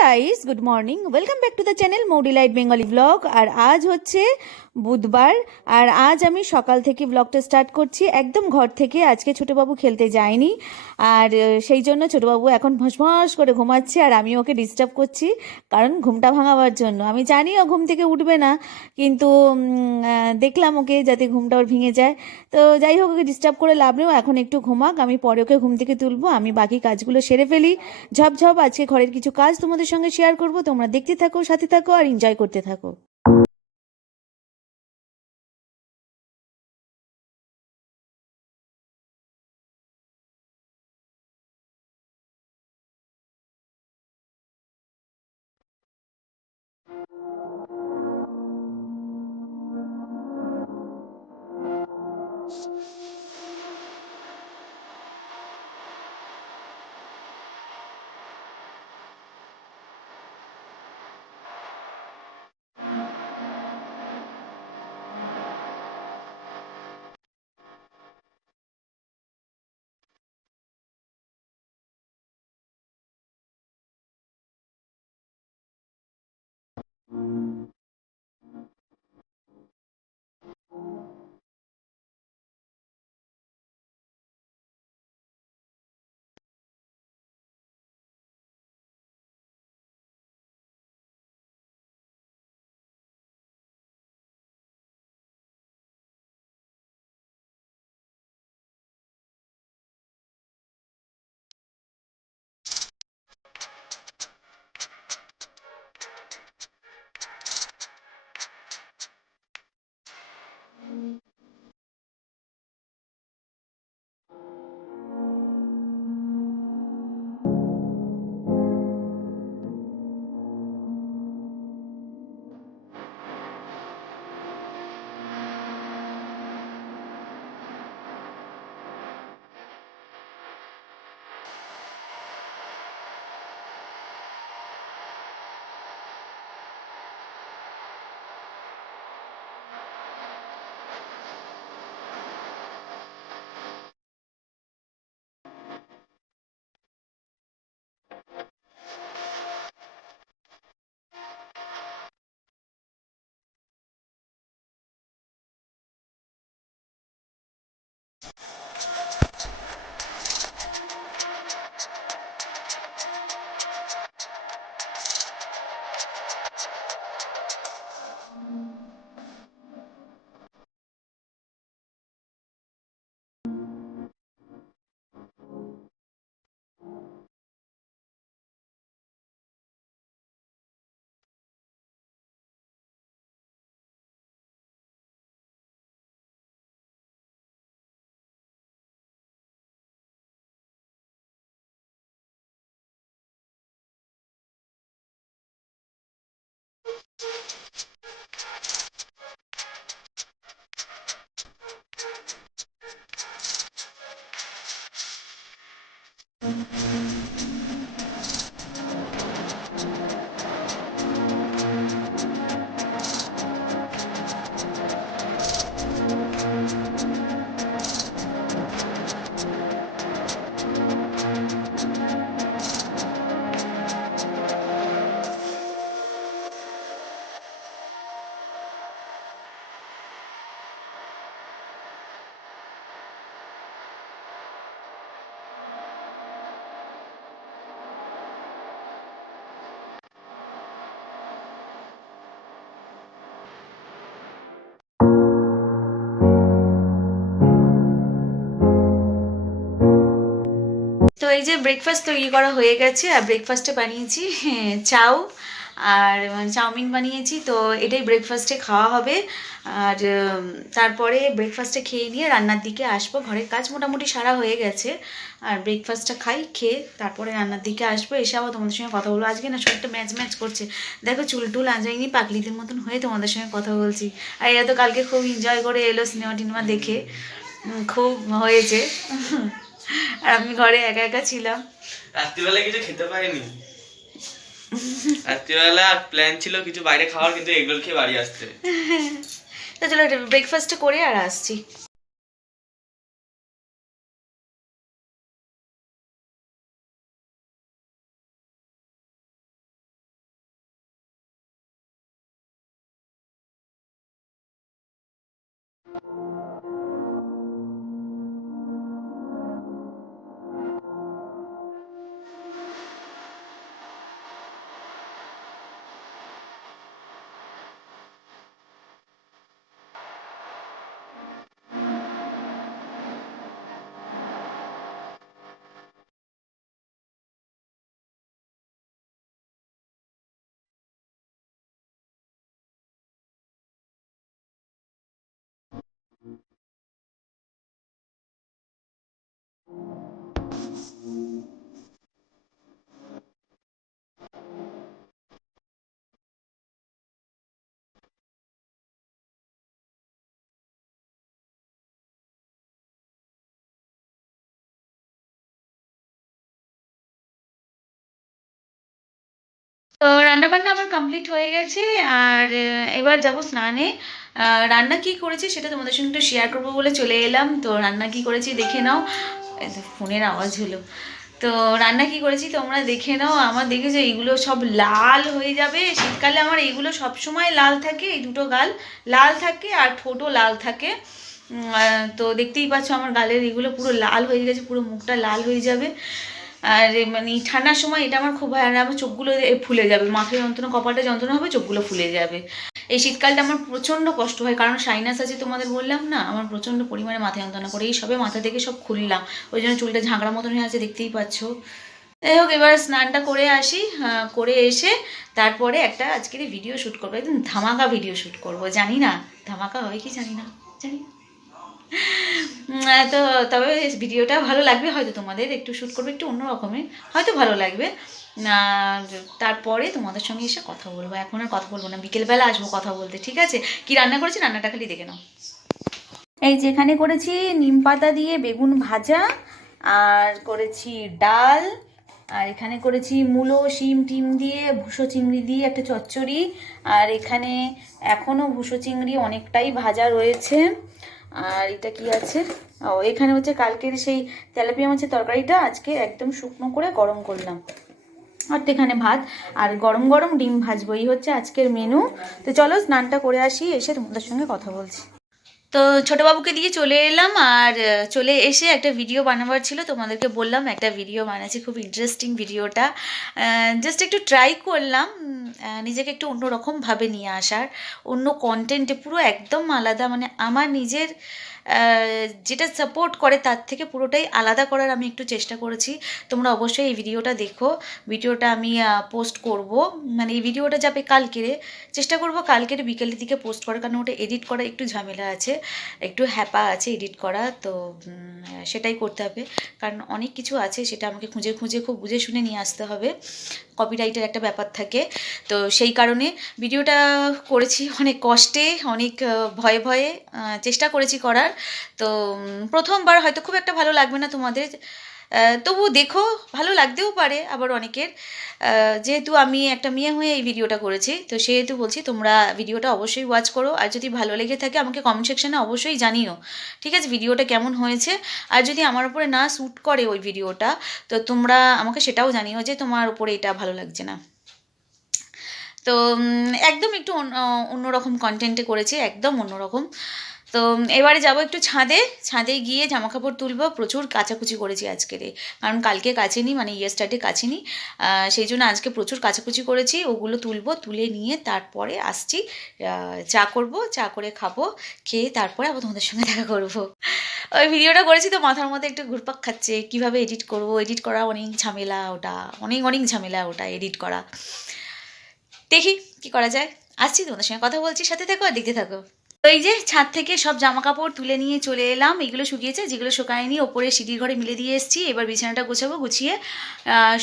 Guys, good morning. Welcome back to the channel Moudelight Bengali vlog. আর আজ হচ্ছে বুধবার, আর আজ আমি সকাল থেকে ব্লগটা স্টার্ট করছি একদম ঘর থেকে। আজকে ছোটোবাবু খেলতে যায়নি, আর সেই জন্য ছোটোবাবু এখন ভসভস করে ঘুমাচ্ছে, আর আমি ওকে ডিস্টার্ব করছি কারণ ঘুমটা ভাঙাবার জন্য। আমি জানি ও ঘুম থেকে উঠবে না, কিন্তু দেখলাম ওকে যাতে ঘুমটা ওর ভেঙে যায়। তো যাই হোক, ওকে ডিস্টার্ব করে লাভ নেই, এখন একটু ঘুমাক, আমি পরে ওকে ঘুম থেকে তুলবো। আমি বাকি কাজগুলো সেরে ফেলি ঝপঝপ। আজকে ঘরের কিছু কাজ তোমাদের সঙ্গে শেয়ার করব, তোমরা দেখতে থাকো, সাথে থাকো আর এনজয় করতে থাকো। তো এই যে ব্রেকফাস্ট তৈরি করা হয়ে গেছে, আর ব্রেকফাস্টে বানিয়েছি চাউ আর চাউমিন বানিয়েছি। তো এটাই ব্রেকফাস্টে খাওয়া হবে। আর তারপরে ব্রেকফাস্টে খেয়ে নিয়ে রান্নার দিকে আসবো। ঘরের কাজ মোটামুটি সারা হয়ে গেছে, আর ব্রেকফাস্টটা খাই, খেয়ে তারপরে রান্নার দিকে আসবো। এসে আবার তোমাদের সঙ্গে কথা বলবো। আজকে না শরীরটা ম্যাচ ম্যাচ করছে, দেখো চুল টুল আঁচাইনি, পাগলিদের মতন হয়ে তোমাদের সঙ্গে কথা বলছি। আর এরা তো কালকে খুব এনজয় করে এলো সিনেমা টিনেমা দেখে, খুব হয়েছে। আর আমি ঘরে একা একা ছিলাম, রাত্রিবেলা কিছু খেতে পারিনি। রাত্রিবেলা প্ল্যান ছিল কিছু বাইরে খাওয়ার, কিন্তু এগরোল খেয়ে বাড়ি আসতে। তো চলো ব্রেকফাস্টটা করে আর আসছি। তো রান্না বান্না আমার কমপ্লিট হয়ে গেছে। আর এবার যাব স্নানে। রান্না কি করেছি সেটা তোমাদের সঙ্গে একটু শেয়ার করবো বলে চলে এলাম। তো রান্না কি করেছি দেখে নাও। এই তো ফোনের আওয়াজ হলো। তো রান্না কি করেছি তোমরা দেখে নাও। আমার দেখেছো এইগুলো সব লাল হয়ে যাবে। শীতকালে আমার এইগুলো সবসময় লাল থাকে, এই দুটো গাল লাল থাকে আর ঠোঁটও লাল থাকে। তো দেখতেই পাচ্ছ আমার গালের এগুলো পুরো লাল হয়ে গেছে, পুরো মুখটা লাল হয়ে যাবে। আর মানে ঠান্ডার সময় এটা আমার খুব ভয়ানক, আমার চোখগুলো ফুলে যাবে, মাথা যন্ত্রণা, কপালটা যন্ত্রণা হবে, চোখগুলো ফুলে যাবে। এই শীতকালটা আমার প্রচণ্ড কষ্ট হয়, কারণ সাইনাস আছে তোমাদের বললাম না, আমার প্রচণ্ড পরিমাণে মাথা যন্ত্রণা করে। এই সবে মাথা থেকে সব খুললাম, ওই জন্য চুলটা ঝাঁকড়া মতন হয়ে আছে, দেখতেই পাচ্ছ। যাই হোক, এবার স্নানটা করে আসি। করে এসে তারপরে একটা আজকের ভিডিও শ্যুট করবো, একদম ধামাকা ভিডিও শ্যুট করবো। জানি না ধামাকা হয় কি, জানি না, জানি না। তো তবে ভিডিওটা ভালো লাগবে হয়তো তোমাদের, একটু শ্যুট করবে একটু অন্য রকমের, হয়তো ভালো লাগবে। তারপরে তোমাদের সঙ্গে এসে কথা বলবো। এখন আর কথা বলবো না, বিকেলবেলা আসবো কথা বলতে, ঠিক আছে? কি রান্না করেছি রান্নাটা খালি দেখে নাও। এই যেখানে করেছি নিম পাতা দিয়ে বেগুন ভাজা, আর করেছি ডাল, আর এখানে করেছি মূলো শিম টিম দিয়ে ভুসো চিংড়ি দিয়ে একটা চচ্চড়ি, আর এখানে এখনও ভুসো চিংড়ি অনেকটাই ভাজা রয়েছে। আর এটা কি আছে, ও এখানে হচ্ছে কালকের সেই তেলাপিয়া মাছের তরকারিটা আজকে একদম শুকনো করে গরম করলাম। আর এখানে ভাত আর গরম গরম ডিম ভাজবো, এই হচ্ছে আজকের মেনু। তো চলো স্নানটা করে আসি, এসে তোমাদের সঙ্গে কথা বলছি। তো ছোটোবাবুকে দিয়ে চলে এলাম। আর চলে এসে একটা ভিডিও বানাবার ছিল, তোমাদেরকে বললাম একটা ভিডিও বানাচ্ছি, খুব ইন্টারেস্টিং ভিডিওটা। জাস্ট একটু ট্রাই করলাম নিজেকে একটু অন্যরকমভাবে নিয়ে আসার, অন্য কন্টেন্টে, পুরো একদম আলাদা, মানে আমার নিজের যেটা সাপোর্ট করে তার থেকে পুরোটাই আলাদা করার আমি একটু চেষ্টা করেছি। তোমরা অবশ্যই এই ভিডিওটা দেখো। ভিডিওটা আমি পোস্ট করব, মানে এই ভিডিওটা যাবে কালকেরে, চেষ্টা করব কালকের বিকেলের দিকে পোস্ট করার, কারণ ওটা এডিট করা একটু ঝামেলা আছে, একটু হ্যাপা আছে এডিট করা। তো সেটাই করতে হবে, কারণ অনেক কিছু আছে সেটা আমাকে খুঁজে খুঁজে খুব বুঝে শুনে নিয়ে আসতে হবে, কপিরাইটের একটা ব্যাপার থাকে। তো সেই কারণে ভিডিওটা করেছি অনেক কষ্টে, অনেক ভয়ে ভয়ে চেষ্টা করেছি করার। তো প্রথমবার হয়তো খুব একটা ভালো লাগবে না তোমাদের, তবু দেখো, ভালো লাগতেও পারে আবার অনেকের। যেহেতু আমি একটা মেয়ে হয়ে এই ভিডিওটা করেছি, তো সেহেতু বলছি তোমরা ভিডিওটা অবশ্যই ওয়াচ করো। আর যদি ভালো লেগে থাকে আমাকে কমেন্ট সেকশানে অবশ্যই জানিও, ঠিক আছে, ভিডিওটা কেমন হয়েছে। আর যদি আমার উপরে না শ্যুট করে ওই ভিডিওটা, তো তোমরা আমাকে সেটাও জানিও যে তোমার উপরে এটা ভালো লাগছে না। তো একদম একটু অন্যরকম কন্টেন্টে করেছি, একদম অন্যরকম। তো এবারে যাব একটু ছাদে, ছাদে গিয়ে জামাকাপড় তুলবো। প্রচুর কাচাকুচি করেছি আজকের, কারণ কালকে কাচিনি, মানে ইয়েস্টারডে কাচিনি, সেই জন্য আজকে প্রচুর কাচাকুচি করেছি। ওগুলো তুলবো, তুলে নিয়ে তারপরে আসছি, চা করব, চা করে খাবো, খেয়ে তারপরে আবার তোমাদের সঙ্গে দেখা করবো। ওই ভিডিওটা করেছি তো মাথার মধ্যে একটু ঘুরপাক খাচ্ছে, কীভাবে এডিট করব, এডিট করা অনেক ঝামেলা, ওটা অনেক অনেক ঝামেলা ওটা এডিট করা। দেখি কি করা যায়, আসছি তোমাদের সঙ্গে কথা বলছি, সাথে থাকো আর দেখতে থাকো। তো এই যে ছাদ থেকে সব জামা কাপড় তুলে নিয়ে চলে এলাম, এগুলো শুকিয়েছে, যেগুলো শুকায়নি ওপরে সিঁড়ির ঘরে মিলে দিয়ে এসেছি। এবার বিছানাটা গোছাবো, গুছিয়ে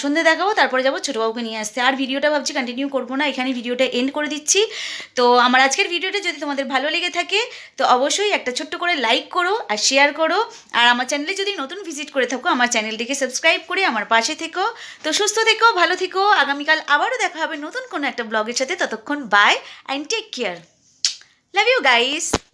সন্ধ্যে দেখাবো, তারপরে যাবো ছোটোবাবুকে নিয়ে আসতে। আর ভিডিওটা ভাবছি কন্টিনিউ করবো না, এখানে ভিডিওটা এন্ড করে দিচ্ছি। তো আমার আজকের ভিডিওটা যদি তোমাদের ভালো লেগে থাকে তো অবশ্যই একটা ছোট্ট করে লাইক করো আর শেয়ার করো। আর আমার চ্যানেলে যদি নতুন ভিজিট করে থাকো, আমার চ্যানেলটিকে সাবস্ক্রাইব করে আমার পাশে থেকো। তো সুস্থ থেকো, ভালো থেকো, আগামীকাল আবারও দেখা হবে নতুন কোনো একটা ব্লগের সাথে। ততক্ষণ bye and take care. Love you guys.